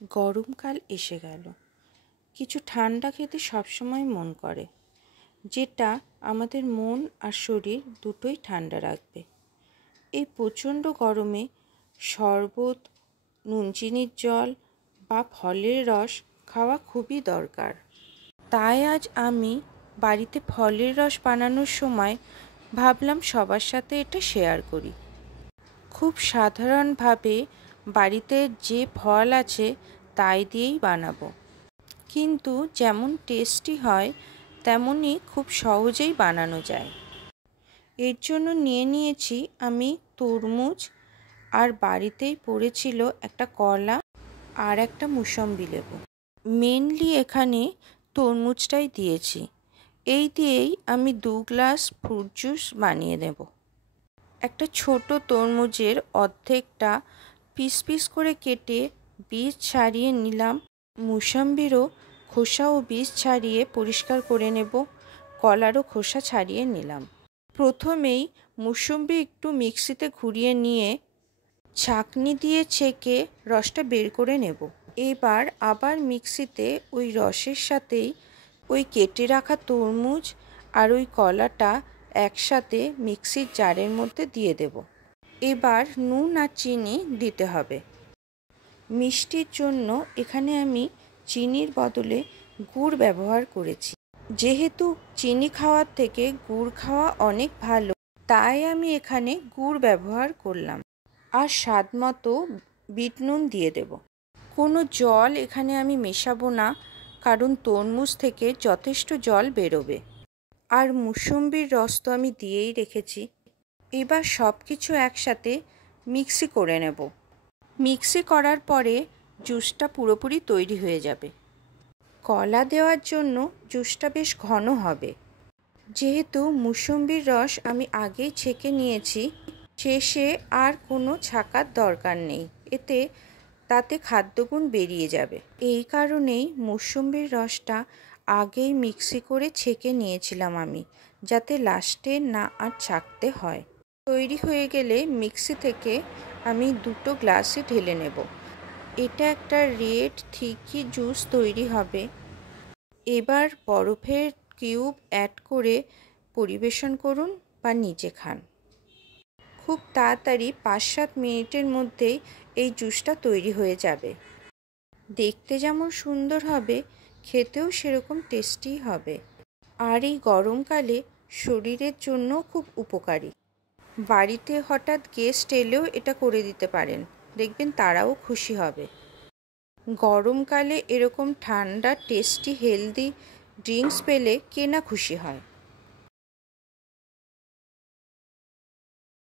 গরমকাল এসে গেল। কিছু ঠান্ডা খেতে সবসময় মন করে, যেটা আমাদের মন আর শরীর দুটোই ঠান্ডা রাখবে। এই প্রচণ্ড গরমে শরবত, নুন চিনির জল বা ফলের রস খাওয়া খুবই দরকার। তাই আজ আমি বাড়িতে ফলের রস বানানোর সময় ভাবলাম সবার সাথে এটা শেয়ার করি। খুব সাধারণভাবে বাড়িতে যে ফল আছে তাই দিয়েই বানাবো, কিন্তু যেমন টেস্টি হয় তেমনই খুব সহজেই বানানো যায়। এর জন্য নিয়ে নিয়েছি আমি তরমুজ, আর বাড়িতেই পড়েছিল একটা কলা আর একটা মুসম্বি লেবু। মেনলি এখানে তরমুজটাই দিয়েছি। এই দিয়েই আমি 2 গ্লাস ফ্রুট জুস বানিয়ে নেব। একটা ছোট তরমুজের অর্ধেকটা পিস পিস করে কেটে বীজ ছাড়িয়ে নিলাম। মুসম্বিরও খোসা ও বীজ ছাড়িয়ে পরিষ্কার করে নেব। কলারও খোসা ছাড়িয়ে নিলাম। প্রথমেই মুসম্বি একটু মিক্সিতে ঘুরিয়ে নিয়ে ছাঁকনি দিয়ে ছেঁকে রসটা বের করে নেব। এবার আবার মিক্সিতে ওই রসের সাথেই ওই কেটে রাখা তরমুজ আর ওই কলাটা একসাথে মিক্সির জারের মধ্যে দিয়ে দেব। এবার নুন আর চিনি দিতে হবে। মিষ্টির জন্য এখানে আমি চিনির বদলে গুড় ব্যবহার করেছি। যেহেতু চিনি খাওয়ার থেকে গুড় খাওয়া অনেক ভালো, তাই আমি এখানে গুড় ব্যবহার করলাম। আর স্বাদ মতো বিট নুন দিয়ে দেব। কোনো জল এখানে আমি মেশাবো না, কারণ তরমুজ থেকে যথেষ্ট জল বেরোবে। আর মুসম্বির রস তো আমি দিয়েই রেখেছি। এবার সব কিছু একসাথে মিক্সি করে নেব। মিক্সি করার পরে জুসটা পুরোপুরি তৈরি হয়ে যাবে। কলা দেওয়ার জন্য জুসটা বেশ ঘন হবে। যেহেতু মুসম্বির রস আমি আগেই ছেঁকে নিয়েছি, শেষে আর কোনো ছাঁকার দরকার নেই। তাতে খাদ্যগুণ বেরিয়ে যাবে। এই কারণেই মুসম্বির রসটা আগেই মিক্সি করে ছেঁকে নিয়েছিলাম আমি, যাতে লাস্টে না আর ছাঁকতে হয়। তৈরি হয়ে গেলে মিক্সি থেকে আমি 2 গ্লাসে ঢেলে নেব। এটা একটা রেড থিকি জুস তৈরি হবে। এবার বরফের কিউব অ্যাড করে পরিবেশন করুন বা নিজে খান। খুব তাড়াতাড়ি 5-7 মিনিটের মধ্যেই এই জুসটা তৈরি হয়ে যাবে। দেখতে যেমন সুন্দর হবে, খেতেও সেরকম টেস্টি হবে। আর এই গরমকালে শরীরের জন্য খুব উপকারী। বাড়িতে হঠাৎ গেস্ট এলেও এটা করে দিতে পারেন, দেখবেন তারাও খুশি হবে। গরমকালে এরকম ঠান্ডা টেস্টি হেলদি ড্রিঙ্কস পেলে কে না খুশি হয়।